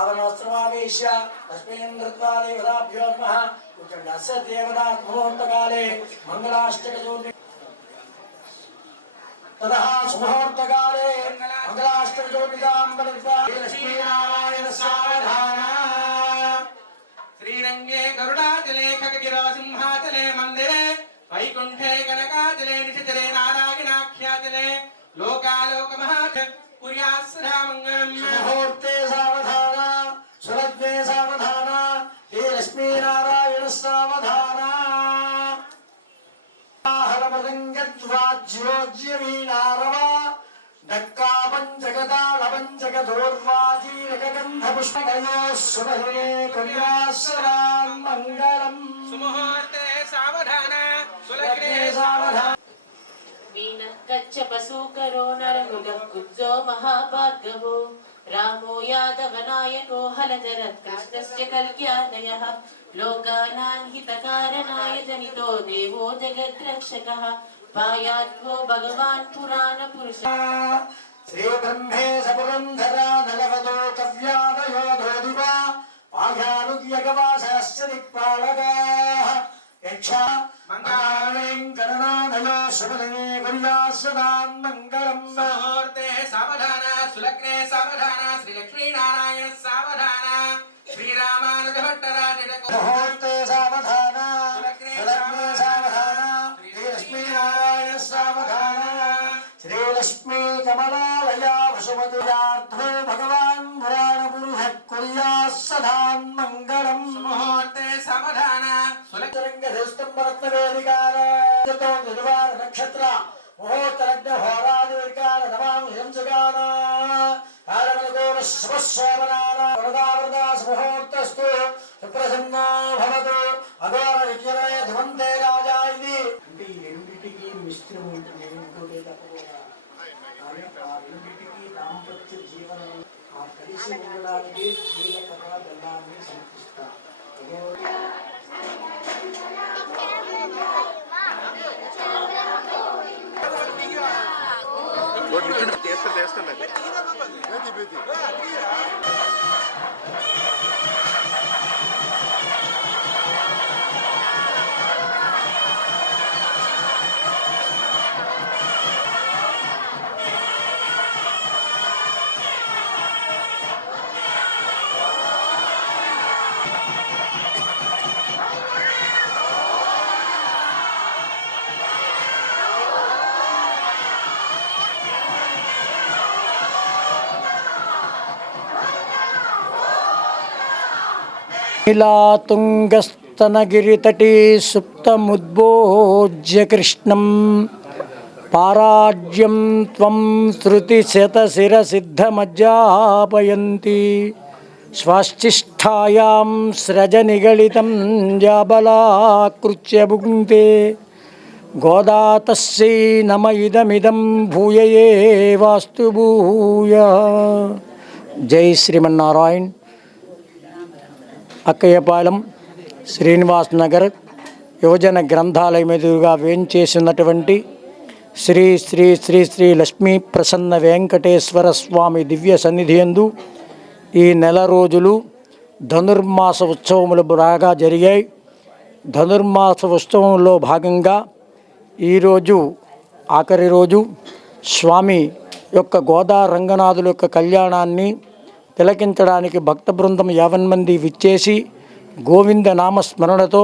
आवनोत्सवावेश्य तस्मिन्नृत्वाले वदाभ्यो नमः उच्चण्डस्य देवतात्मुहूर्तकाले मङ्गलाष्टकजोति ततः सुमुहूर्तकाले मङ्गलाष्टकजोतिकां वदत्वा लक्ष्मीनारायण सावधान श्रीरङ्गे गरुडाचले खगगिरासिंहाचले मन्दिरे वैकुण्ठे कनकाचले निशिचले नारायणाख्याचले लोकालोकमहाच कुर्यात् सदा मङ्गलम् मुहूर्ते सावधान सुरत्ने सावधान हे लक्ष्मीनारायण सावधान हरमृदङ्गध्वाज्योज्यवीणारवा डक्का पञ्चगदाल पञ्चगधोर्वाजीरकगन्धपुष्पगयोः सुमहे कुर्यात् सदा मङ्गलम् सुमुहूर्ते सावधान सुलग्ने सावधान कच्छपसूकरो नरमृगः कुब्जो महाभार्गवो रामो यादवनायको हलधरः कृष्णस्य कल्याणयः लोकानां हितकारणाय जनितो देवो जगद्रक्षकः पायात्मो भगवान् पुराणपुरुषः श्रीब्रह्मे सपुरन्धरा नलवदो कव्यादयो धोदिवा पायानुज्ञगवासस्य दिक्पालकाः यक्षा मङ्गलावेङ्करणादयो शुभदिने कुर्यात् सदा मङ्गलम् मुहूर्ते सावधान सुलग्ने सावधान श्रीलक्ष्मीनारायण सावधान श्रीरामानुजभट्टराज मुहूर्ते सावधान सुलग्ने सावधान श्रीलक्ष्मीनारायण सावधान श्रीलक्ष्मी कमलालया वसुमतीयार्थो भगवान् पुराणपुरुषः कुर्यात् सदा मङ्गलम् मुहूर्ते सावधान नक्षत्र मुहूर्त लग्न होरादिकाल नमाम हिंसगान मुहूर्तस्तु सुप्रसन्नो भवतु अघोर विजय ध्रुवन्ते राजा इति అంటే ఈ రెండిటికి మిశ్రమం ఉంటుంది ఇంకోటి తప్పకుండా కానీ ఆ రెండిటికి దాంపత్య జీవనం ఆ కలిసి ఉండడానికి జీవితకథ బెల్లాన్ని సమర్పిస్తారు नीलातुङ्गस्तनगिरितटे सुप्तमुद्बोज्य कृष्णं पाराज्यं त्वं श्रुतिशतशिरसिद्धमज्जापयन्ति स्वाश्चिष्ठायां स्रजनिगलितं जाबलाकृत्य भुङ्क्ते गोदा तस्यै नम इदमिदं भूय एवास्तु भूयः जय श्रीमन्नारायण అక్కయ్యపాలెం శ్రీనివాస్ నగర్ యువజన గ్రంథాలయం ఎదురుగా వేంచేసినటువంటి శ్రీ శ్రీ శ్రీ శ్రీ లక్ష్మీ ప్రసన్న వెంకటేశ్వర స్వామి దివ్య సన్నిధియందు ఈ నెల రోజులు ధనుర్మాస ఉత్సవములు బాగా జరిగాయి. ధనుర్మాస ఉత్సవంలో భాగంగా ఈరోజు ఆఖరి రోజు స్వామి యొక్క గోదా రంగనాథుల యొక్క కళ్యాణాన్ని తిలకించడానికి భక్త బృందం 50 మంది విచ్చేసి గోవింద నామస్మరణతో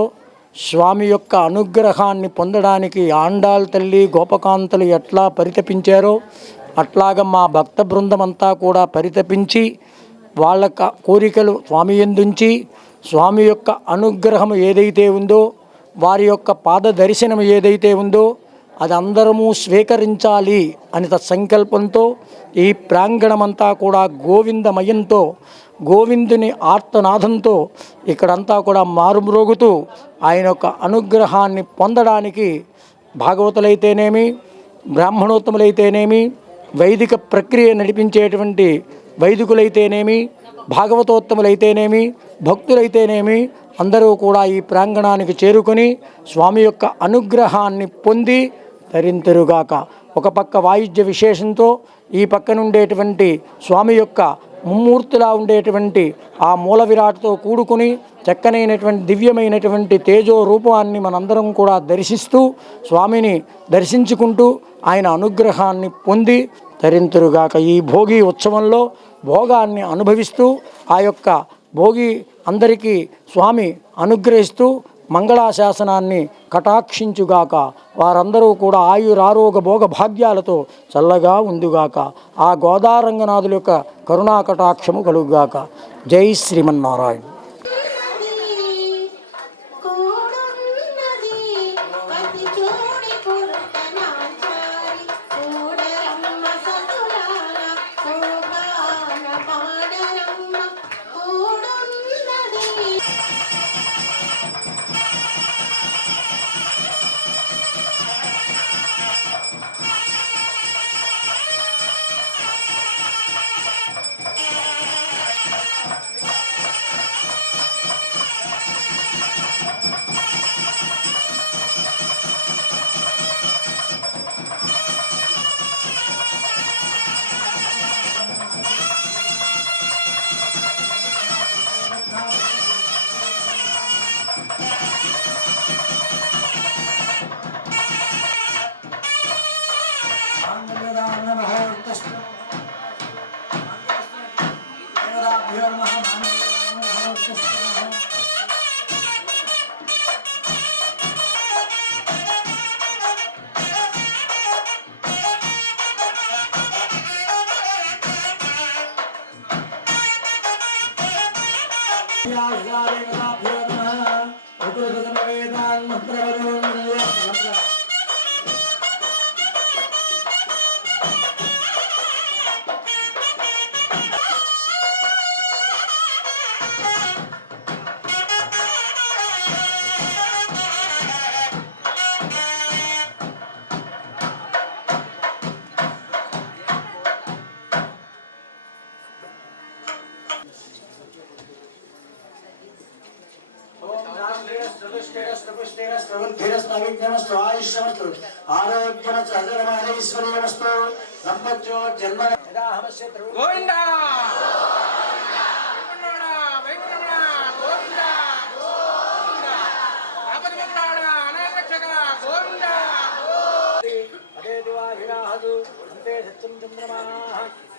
స్వామి యొక్క అనుగ్రహాన్ని పొందడానికి ఆండాల్ తల్లి గోపకాంతలు ఎట్లా పరితపించారో అట్లాగా మా భక్త బృందం అంతా కూడా పరితపించి వాళ్ళ కోరికలు స్వామి యందుంచి స్వామి యొక్క అనుగ్రహం ఏదైతే ఉందో వారి యొక్క పాద దర్శనం ఏదైతే ఉందో అది అందరము స్వీకరించాలి అని సంకల్పంతో ఈ ప్రాంగణమంతా కూడా గోవిందమయంతో గోవిందుని ఆర్తనాదంతో ఇక్కడంతా కూడా మారుమ్రోగుతూ ఆయన యొక్క అనుగ్రహాన్ని పొందడానికి భాగవతులైతేనేమి బ్రాహ్మణోత్తములైతేనేమి వైదిక ప్రక్రియ నడిపించేటువంటి వైదికులైతేనేమి భాగవతోత్తములైతేనేమి భక్తులైతేనేమి అందరూ కూడా ఈ ప్రాంగణానికి చేరుకొని స్వామి యొక్క అనుగ్రహాన్ని పొంది తరింతురుగాక. ఒక పక్క వాయిద్య విశేషంతో ఈ పక్కనుండేటువంటి స్వామి యొక్క ముమ్మూర్తిలా ఉండేటువంటి ఆ మూల విరాట్తో కూడుకుని చక్కనైనటువంటి దివ్యమైనటువంటి తేజో రూపాన్ని మనందరం కూడా దర్శిస్తూ స్వామిని దర్శించుకుంటూ ఆయన అనుగ్రహాన్ని పొంది తరింతురుగాక. ఈ భోగి ఉత్సవంలో భోగాన్ని అనుభవిస్తూ ఆ యొక్క భోగి అందరికీ స్వామి అనుగ్రహిస్తూ మంగళాశాసనాన్ని కటాక్షించుగాక. వారందరూ కూడా ఆయురారోగ భోగ భాగ్యాలతో చల్లగా ఉందుగాక. ఆ గోదారంగనాథుల యొక్క కరుణా కటాక్షము కలుగుగాక. జై శ్రీమన్నారాయణ.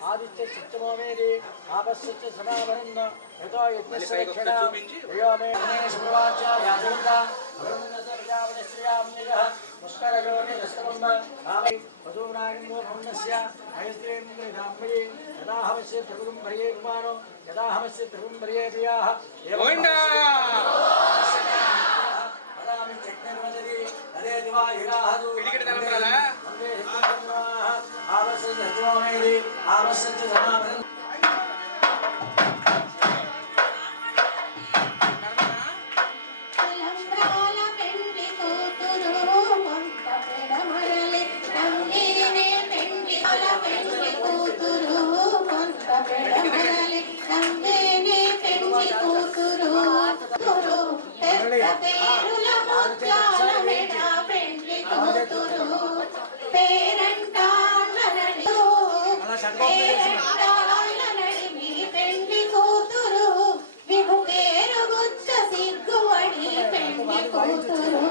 ఆదిత్య సత్యమో మేది ఆపస్య సమాభరన్న యతో యజ్ఞస్య రక్షణ యోమే శుభవాచ యాజంత వరుణస్య శ్రీయామ్నియ ముష్కరయోని దశకంబ ఆమై వధూనాగినో భవనస్య ఐస్త్రేంద్రదామయే యదాహమస్య త్రిగురం భరియే కుమారో యదాహమస్య త్రిగురం భరియే ప్రియాః గోవిందా పరామి చక్రవదరి అదే దివా హిరాహదు ఇడికిడ తలపరాల అందే హితమః ఆవస్య సత్యమేది ఆవస్య సమాభరణ కూతురు